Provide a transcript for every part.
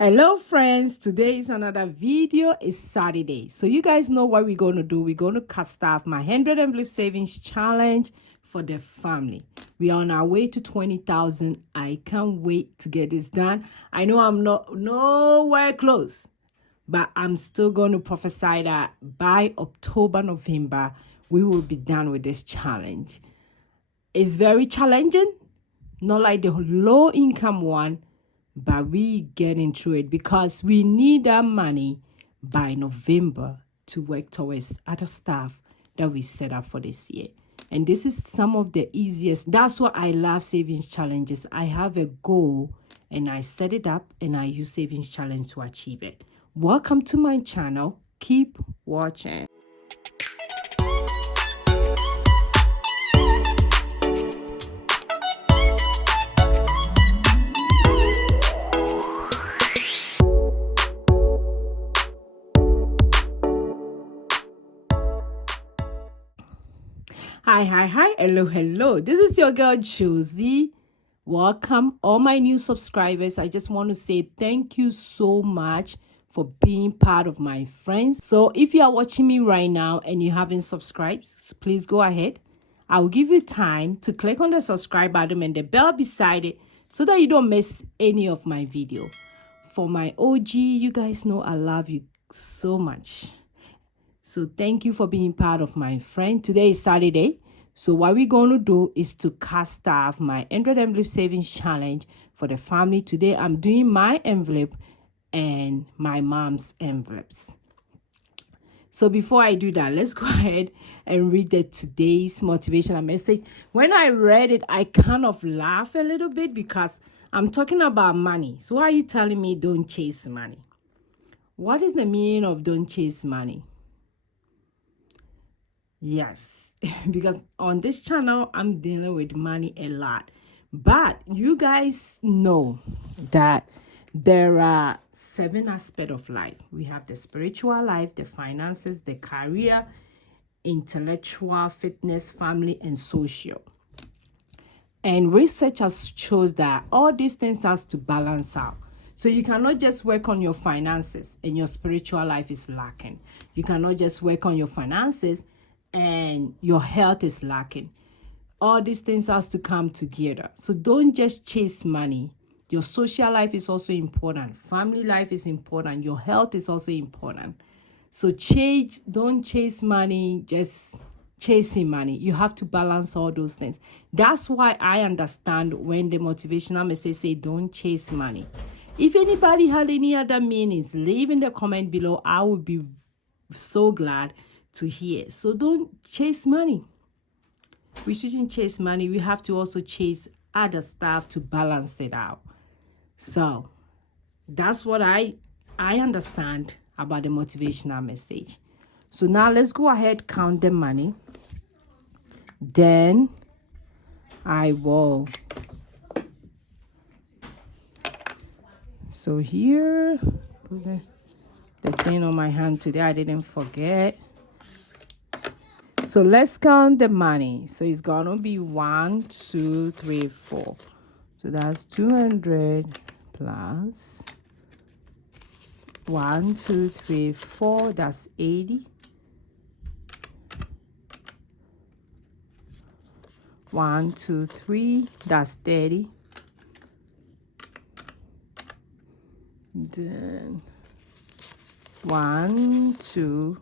Hello friends, today is another video. It's Saturday, so you guys know what we're going to do. We're going to cast off my 100 envelope savings challenge for the family. We are on our way to 20,000. I can't wait to get this done. I know I'm not nowhere close, but I'm still going to prophesy that by October, November, we will be done with this challenge. It's very challenging, not like the low income one, but we getting through it because we need that money by November to work towards other stuff that we set up for this year. And this is some of the easiest. That's why I love savings challenges. I have a goal and I set it up and I use savings challenge to achieve it. Welcome to my channel. Keep watching. Hi, hello. This is your girl Josy. Welcome all my new subscribers. I just want to say thank you so much for being part of my friends. So if you are watching me right now and you haven't subscribed, please go ahead. I will give you time to click on the subscribe button and the bell beside it so that you don't miss any of my video. For my OG, you guys know I love you so much. So thank you for being part of my friend. Today is Saturday. So what we're going to do is to cast off my 100 envelope savings challenge for the family. Today I'm doing my envelope and my mom's envelopes. So before I do that, let's go ahead and read today's motivational message. When I read it, I kind of laughed a little bit because I'm talking about money. So why are you telling me don't chase money? What is the meaning of don't chase money? Yes, because on this channel, I'm dealing with money a lot. But you guys know that there are 7 aspects of life. We have the spiritual life, the finances, the career, intellectual, fitness, family, and social. And research has shows that all these things has to balance out. So you cannot just work on your finances and your spiritual life is lacking. You cannot just work on your finances and your health is lacking. All these things has to come together. So don't just chase money. Your social life is also important. Family life is important. Your health is also important. So don't chase money, just chasing money. You have to balance all those things. That's why I understand when the motivational message say don't chase money. If anybody had any other meanings, leave in the comment below. I would be so glad to hear. So don't chase money. We shouldn't chase money. We have to also chase other stuff to balance it out. So that's what I understand about the motivational message. So now let's go ahead, count the money. Then I will. So here, put the thing on my hand today. I didn't forget. So let's count the money. So it's gonna be 1, 2, 3, 4. So that's 200 plus 1, 2, 3, 4. That's 80. 1, 2, 3. That's 30. Then 1, 2.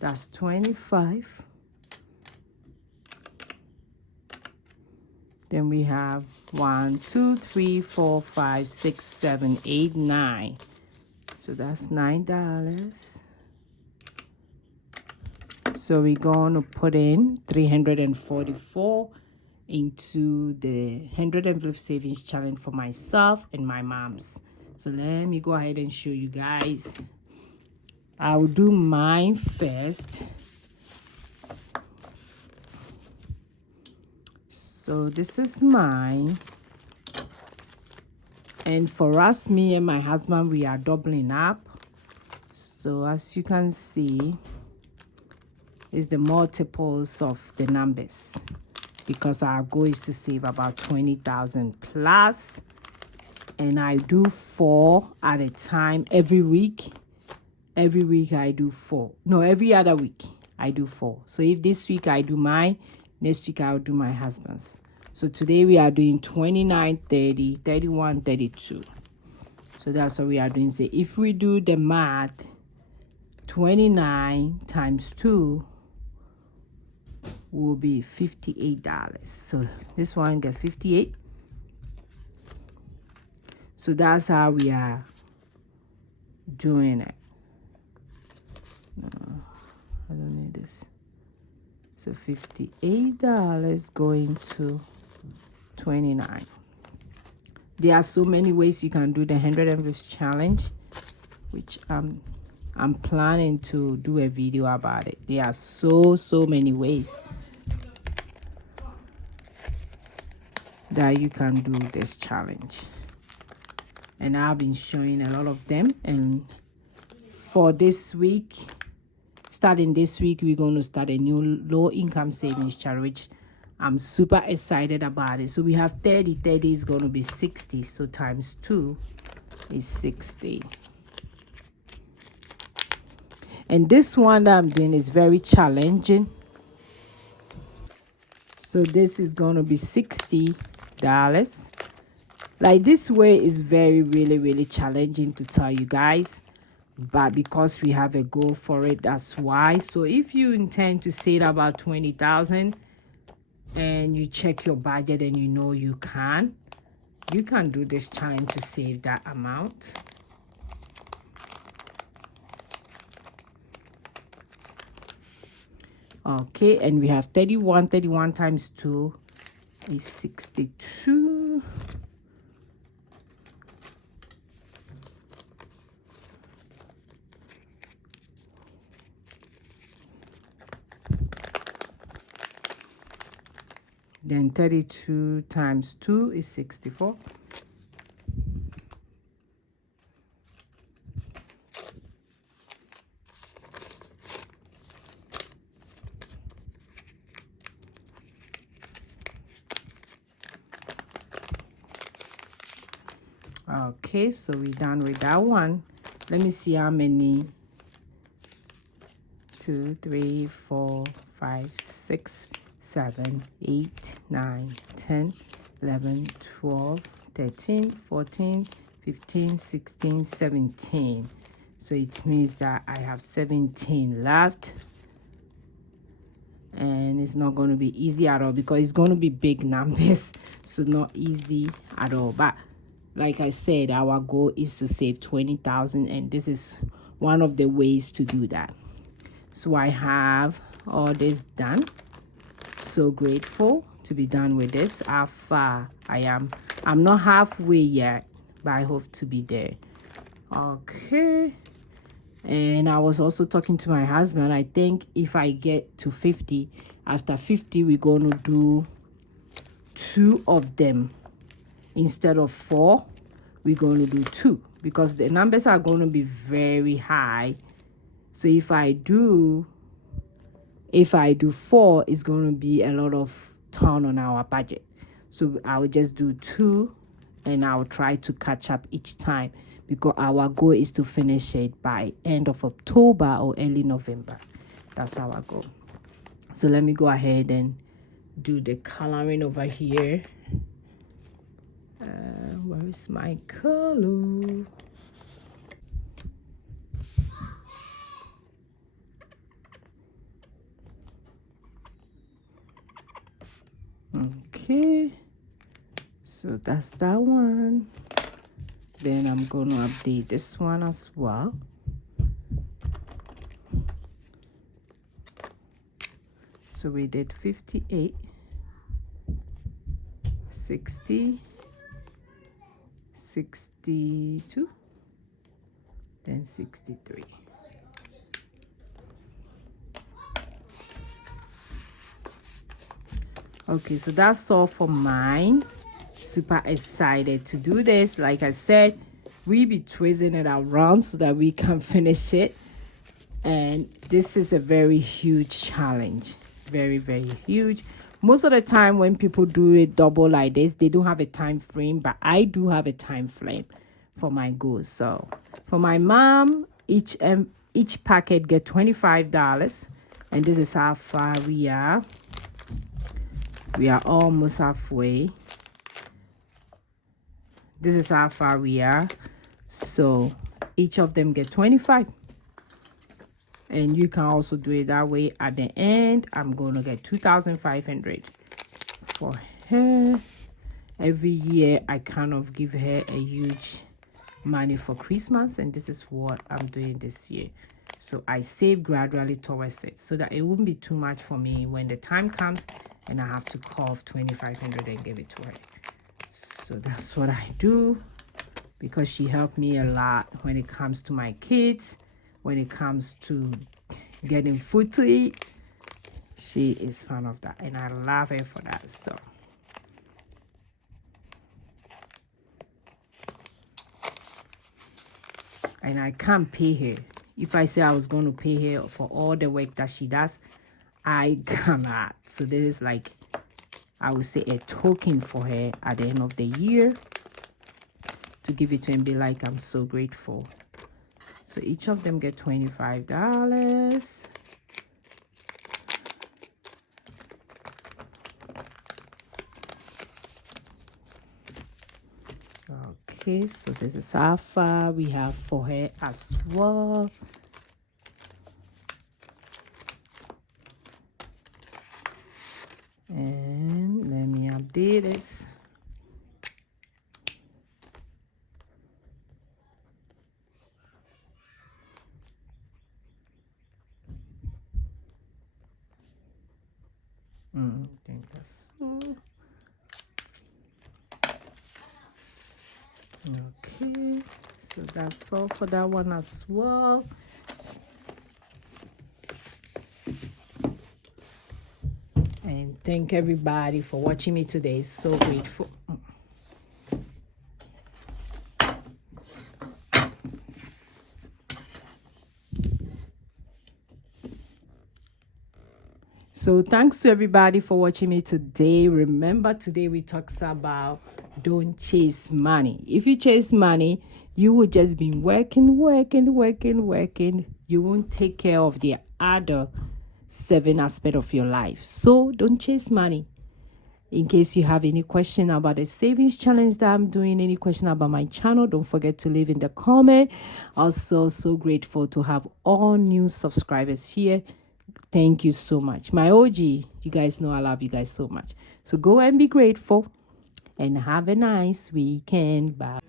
That's 25. Then we have 1, 2, 3, 4, 5, 6, 7, 8, 9. So that's $9. So we're going to put in 344 into the 100 envelope savings challenge for myself and my mom's. So let me go ahead and show you guys. I will do mine first. So this is mine. And for us, me and my husband, we are doubling up. So as you can see, it's the multiples of the numbers. Because our goal is to save about 20,000 plus. and I do 4 at a time every week. Every week I do 4. No, every other week I do 4. So if this week I do mine, next week I'll do my husband's. So today we are doing 29, 30, 31, 32. So that's what we are doing. So if we do the math, 29 times 2 will be $58. So this one get 58. So that's how we are doing it. No, I don't need this. So $58 going to 29. There are so many ways you can do the 100 envelopes challenge, which I'm planning to do a video about it. There are so many ways that you can do this challenge, and I've been showing a lot of them. And for this week, starting this week, we're going to start a new low income savings challenge, which I'm super excited about it. So we have 30 is going to be 60, so times 2 is 60. And this one that I'm doing is very challenging. So this is going to be $60. Like, this way is really challenging to tell you guys, but because we have a goal for it, that's why. So if you intend to save about 20,000 and you check your budget and you know you can do this challenge to save that amount. Okay, and we have 31 times 2 is 62. Then 32 times 2 is 64. Okay, so we're done with that one. Let me see how many. 2, 3, 4, 5, 6, 7, 8, 9, 10, 11, 12, 13, 14, 15, 16, 17. So it means that I have 17 left. And it's not going to be easy at all because it's going to be big numbers. So not easy at all. But like I said, our goal is to save 20,000, and this is one of the ways to do that. So I have all this done. So grateful to be done with this. How far I am. I'm not halfway yet, but I hope to be there. Okay. And I was also talking to my husband. I think if I get to 50, after 50, we're going to do 2 of them. Instead of 4, we're going to do 2 because the numbers are going to be very high. So if I do 4, it's going to be a lot of ton on our budget. So I'll just do 2, and I'll try to catch up each time because our goal is to finish it by end of October or early November. That's our goal. So let me go ahead and do the coloring over here. Where is my color? Okay, so that's that one. Then I'm going to update this one as well. So we did 58, 60, 62, then 63. Okay, so that's all for mine. Super excited to do this. Like I said, we be twisting it around so that we can finish it. And this is a very huge challenge. Very huge. Most of the time when people do it double like this, they don't have a time frame, but I do have a time frame for my goals. So for my mom, each packet get $25, and this is how far we are. We are almost halfway. This is how far we are. So each of them get 25. And you can also do it that way. At the end, I'm going to get 2,500 for her. Every year, I kind of give her a huge money for Christmas, and this is what I'm doing this year. So I save gradually towards it so that it won't be too much for me when the time comes and I have to cough 2,500 and give it to her. So that's what I do, because she helped me a lot when it comes to my kids. When it comes to getting food to eat, she is fan of that, and I love her for that. So and I can't pay her. If I say I was going to pay her for all the work that she does, I cannot. So this is like, I would say, a token for her at the end of the year, to give it to her and be like, I'm so grateful. So each of them get $25. Okay, so this is how far we have for her as well. And let me update this. I think that's all. Okay, so that's all for that one as well. And thank everybody for watching me today. So grateful. So thanks to everybody for watching me today. Remember, today we talked about don't chase money. If you chase money, you will just be working. You won't take care of the other 7 aspects of your life. So don't chase money. In case you have any question about the savings challenge that I'm doing, any question about my channel, don't forget to leave in the comment. Also, so grateful to have all new subscribers here. Thank you so much. My OG, you guys know I love you guys so much. So go and be grateful and have a nice weekend. Bye.